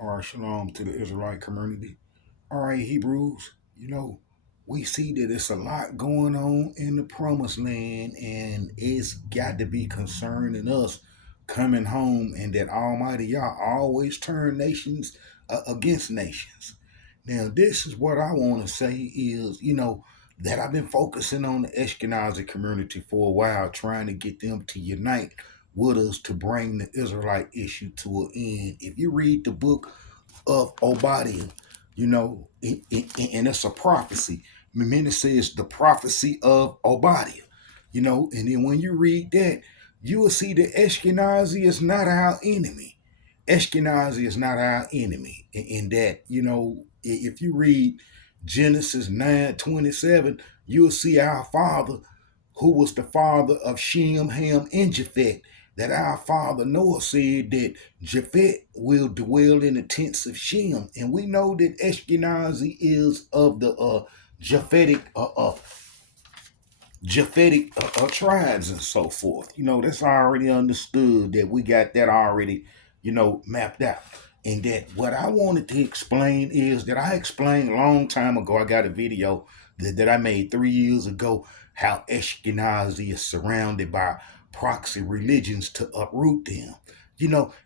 All right, shalom to the Israelite community. All right, Hebrews, we see that it's a lot going on in the promised land, and it's got to be concerning us coming home, and that Almighty Yah always turn nations against nations. Now, this is what I want to say is, that I've been focusing on the Ashkenazi community for a while, trying to get them to unite with us to bring the Israelite issue to an end. If you read the book of Obadiah, and it's a prophecy. It says the prophecy of Obadiah, and then when you read that, you will see that Ashkenazi is not our enemy. Ashkenazi is not our enemy. In that, if you read Genesis 9:27, you'll see our father, who was the father of Shem, Ham, and Japheth, that our father Noah said that Japheth will dwell in the tents of Shem. And we know that Ashkenazi is of the Japhetic tribes and so forth. That's already understood, that we got that already, mapped out. And that what I wanted to explain is that I explained a long time ago. I got a video that I made 3 years ago, how Ashkenazi is surrounded by proxy religions to uproot them.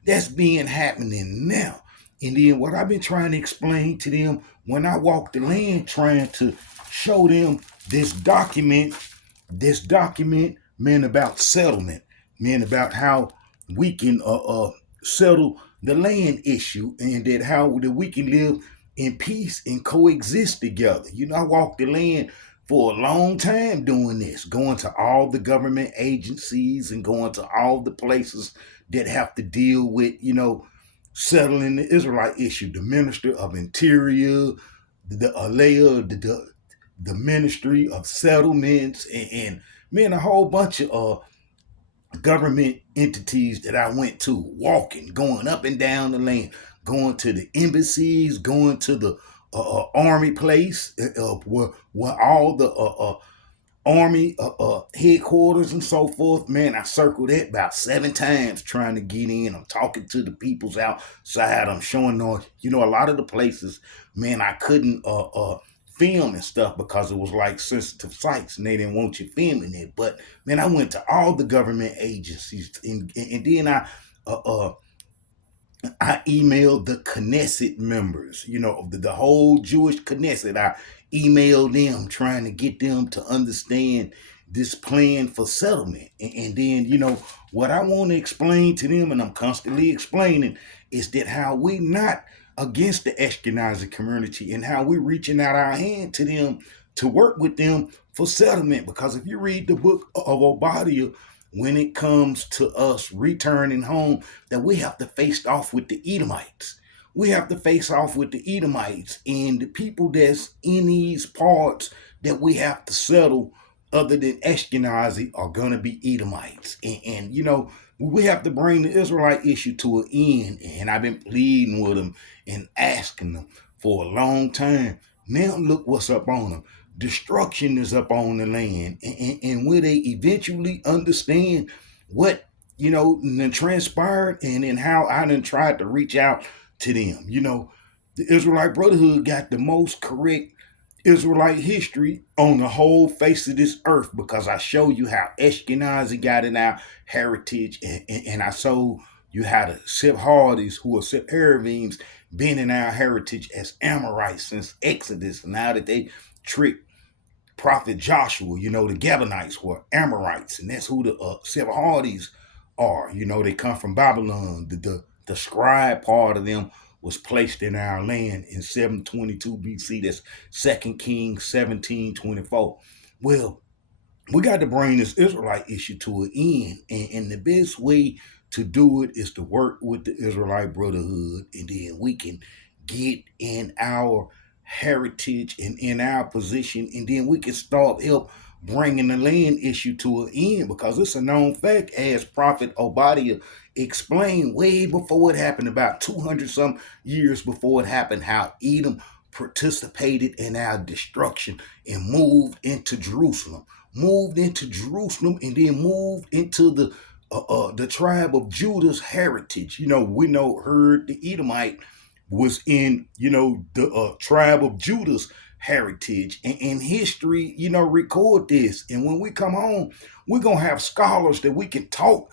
That's being happening now. And then what I've been trying to explain to them when I walk the land, trying to show them this document, man, about settlement, man, about how we can settle the land issue, and that how that we can live in peace and coexist together. I walked the land for a long time doing this, going to all the government agencies and going to all the places that have to deal with, settling the Israelite issue. The Minister of Interior, the Alea, the Ministry of Settlements, and man, a whole bunch of government entities that I went to, walking, going up and down the land, going to the embassies, going to the army place, where all the army headquarters and so forth. Man, I circled it about 7 times trying to get in. I'm talking to the peoples outside. I'm showing them, a lot of the places, man, I couldn't film and stuff because it was like sensitive sites and they didn't want you filming it. But man, I went to all the government agencies, and then I emailed the Knesset members, the whole Jewish Knesset. I emailed them trying to get them to understand this plan for settlement. And then, what I want to explain to them, and I'm constantly explaining, is that how we not against the Ashkenazi community, and how we reaching out our hand to them to work with them for settlement. Because if you read the book of Obadiah, when it comes to us returning home, that we have to face off with the Edomites. We have to face off with the Edomites, and the people that's in these parts that we have to settle other than Ashkenazi are going to be Edomites. And, we have to bring the Israelite issue to an end. And I've been pleading with them and asking them for a long time. Now look what's up on them. Destruction is up on the land, and will they eventually understand what then transpired, and then how I done tried to reach out to them. The Israelite Brotherhood got the most correct Israelite history on the whole face of this earth, because I show you how Ashkenazi got in our heritage, and I show you how the Sephardi's, who are Sephardims, been in our heritage as Amorites since Exodus. Now that they tricked Prophet Joshua, the Gabonites were Amorites, and that's who the Sephardi's are. They come from Babylon. The scribe part of them was placed in our land in 722 BC. That's 2 Kings 17:24. Well, we got to bring this Israelite issue to an end, and the best way to do it is to work with the Israelite Brotherhood, and then we can get in our heritage and in our position, and then we can start help bringing the land issue to an end, because it's a known fact, as Prophet Obadiah explained way before it happened, about 200 some years before it happened, how Edom participated in our destruction and moved into Jerusalem, and then moved into the tribe of Judah's heritage. We heard the Edomite was in, the tribe of Judah's heritage, and history, record this. And when we come home, we're going to have scholars that we can talk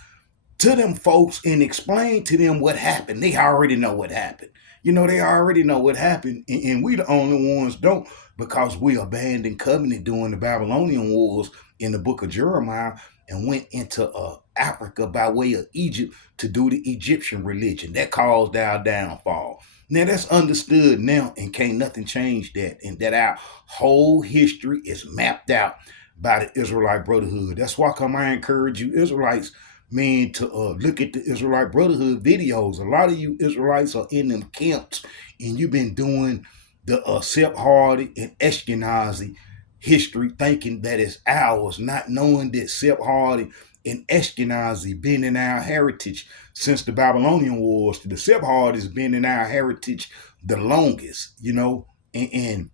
to them folks and explain to them what happened. They already know what happened. They already know what happened, and we the only ones don't, because we abandoned covenant during the Babylonian wars in the book of Jeremiah and went into Africa by way of Egypt to do the Egyptian religion. That caused our downfall. Now that's understood now, and can't nothing change that. And that our whole history is mapped out by the Israelite Brotherhood. That's why I encourage you Israelites, man, to look at the Israelite Brotherhood videos. A lot of you Israelites are in them camps, and you've been doing the Sephardi and Ashkenazi history, thinking that it's ours, not knowing that Sephardi and Ashkenazi been in our heritage since the Babylonian Wars. The Sephardi has been in our heritage the longest, and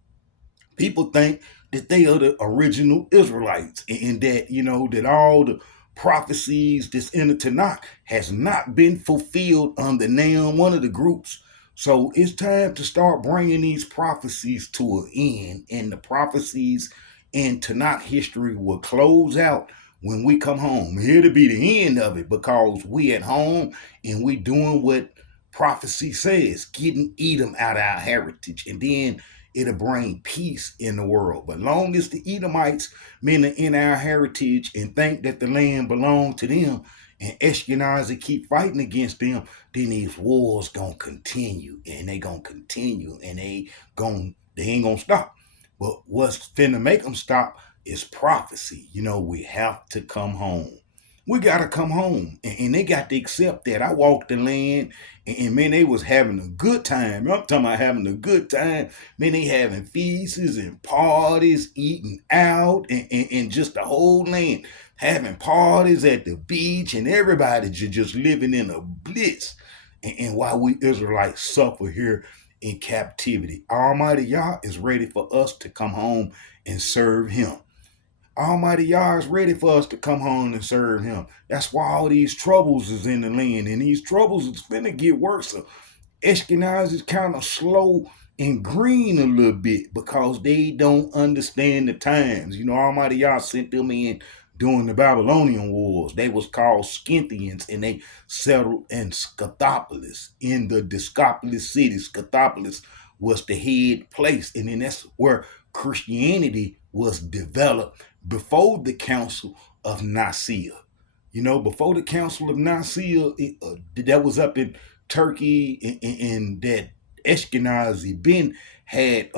people think that they are the original Israelites, and that that all the prophecies that's in the Tanakh has not been fulfilled under now one of the groups. So it's time to start bringing these prophecies to an end, and the prophecies in Tanakh history will close out when we come home. Here to be the end of it, because we at home and we doing what prophecy says, getting Edom out of our heritage, and then it'll bring peace in the world. But long as the Edomites, men, are in our heritage and think that the land belongs to them, and Ashkenazi keep fighting against them, then these wars gonna continue, and they gonna continue, and they ain't gonna stop. But what's finna make them stop is prophecy. We have to come home. We gotta come home, and they got to accept that. I walked the land, and man, they was having a good time. I'm talking about having a good time. Man, they having feasts and parties, eating out, and just the whole land having parties at the beach, and everybody just living in a bliss. And while we Israelites suffer here in captivity, Almighty Yah is ready for us to come home and serve Him. Almighty Yah is ready for us to come home and serve Him. That's why all these troubles is in the land, and these troubles is finna get worse. Ashkenaz is kind of slow and green a little bit because they don't understand the times. Almighty Yah sent them in during the Babylonian Wars. They was called Scythians, and they settled in Scythopolis, in the Discopolis city. Scythopolis was the head place, and then that's where Christianity was developed before the Council of Nicaea. Before the Council of Nicaea, that was up in Turkey, and that Ashkenazi Ben had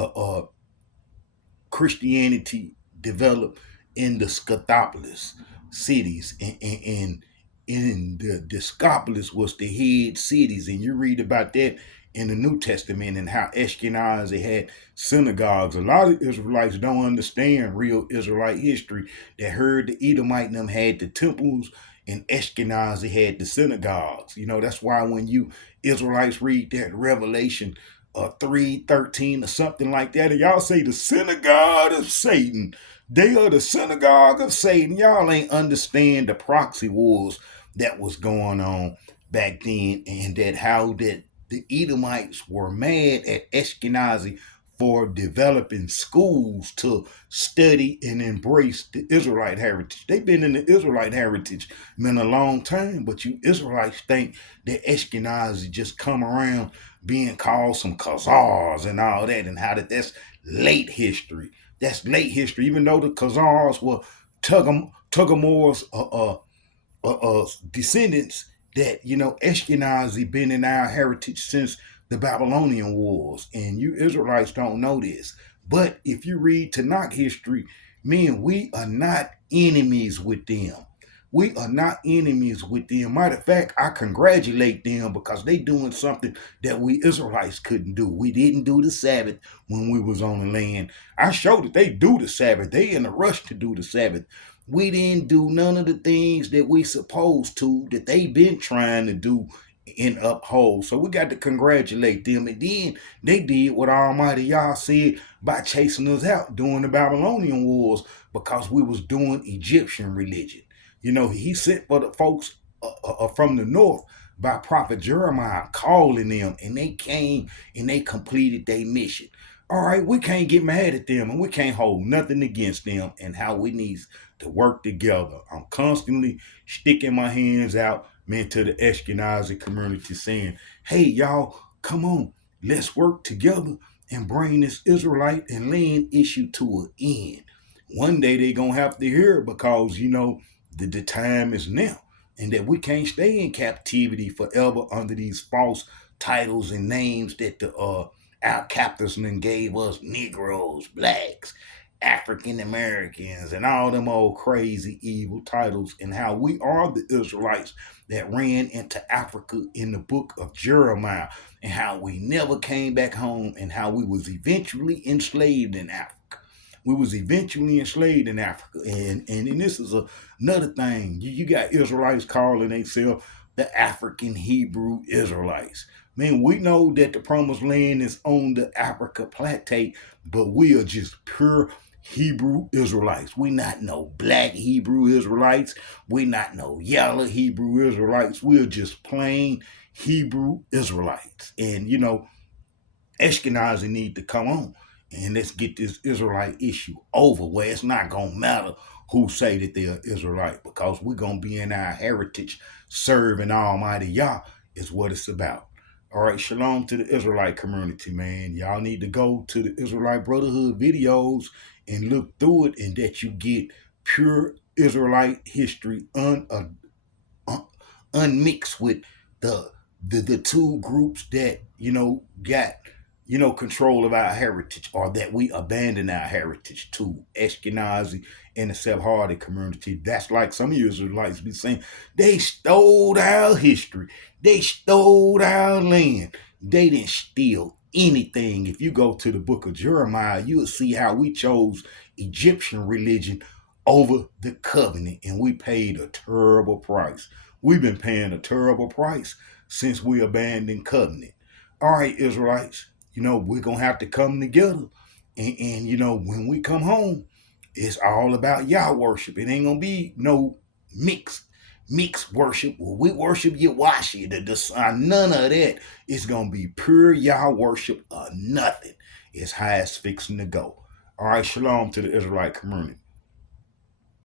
Christianity developed in the Scythopolis cities, and in the Discopolis was the head cities, and you read about that in the New Testament, and how Ashkenazi had synagogues. A lot of Israelites don't understand real Israelite history. They heard the Edomite and them had the temples, and Ashkenazi had the synagogues. That's why when you Israelites read that Revelation 3:13 or something like that, and y'all say the synagogue of Satan, they are the synagogue of Satan. Y'all ain't understand the proxy wars that was going on back then, and that how that the Edomites were mad at Ashkenazi for developing schools to study and embrace the Israelite heritage. They've been in the Israelite heritage, man, a long time, but you Israelites think that Ashkenazi just come around being called some Khazars and all that, and how that's late history. That's late history, even though the Khazars were Tugamor's descendants. That Ashkenazi been in our heritage since the Babylonian Wars, and you Israelites don't know this. But if you read Tanakh history, man, we are not enemies with them. We are not enemies with them. Matter of fact, I congratulate them because they doing something that we Israelites couldn't do. We didn't do the Sabbath when we was on the land. I showed that they do the Sabbath. They in a rush to do the Sabbath. We didn't do none of the things that we supposed to, that they been trying to do and uphold. So we got to congratulate them. And then they did what Almighty Yah said by chasing us out during the Babylonian Wars, because we was doing Egyptian religion. He sent for the folks from the north by prophet Jeremiah calling them, and they came and they completed their mission. All right, we can't get mad at them and we can't hold nothing against them and how we need to work together. I'm constantly sticking my hands out, man, to the Ashkenazi community saying, hey, y'all, come on, let's work together and bring this Israelite and land issue to an end. One day they're going to have to hear it because, the time is now, and that we can't stay in captivity forever under these false titles and names that our captors then gave us: Negroes, blacks, African Americans, and all them old crazy evil titles, and how we are the Israelites that ran into Africa in the book of Jeremiah, and how we never came back home, and how we was eventually enslaved in Africa. We was eventually enslaved in Africa, and this is another thing. You got Israelites calling themselves the African Hebrew Israelites. Man, we know that the promised land is on the Africa plateau, but we are just pure Hebrew Israelites. We not no black Hebrew Israelites. We not no yellow Hebrew Israelites. We're just plain Hebrew Israelites. And Ashkenazi need to come on and let's get this Israelite issue over, where it's not gonna matter who say that they're Israelite, because we're gonna be in our heritage serving Almighty Yah is what it's about. All right, shalom to the Israelite community, man. Y'all need to go to the Israelite Brotherhood videos and look through it, and that you get pure Israelite history unmixed with the the two groups that got control of our heritage, or that we abandon our heritage to: Ashkenazi and the Sephardic community. That's like some of you Israelites be saying, they stole our history, they stole our land. They didn't steal anything. If you go to the book of Jeremiah, you'll see how we chose Egyptian religion over the covenant, and we paid a terrible price. We've been paying a terrible price since we abandoned covenant. All right, Israelites, we're going to have to come together. And when we come home, it's all about Yah worship. It ain't going to be no mixed worship. Well, we worship Yawashi, the sun, none of that. It's going to be pure Yah worship or nothing. It's how it's fixing to go. All right, shalom to the Israelite community.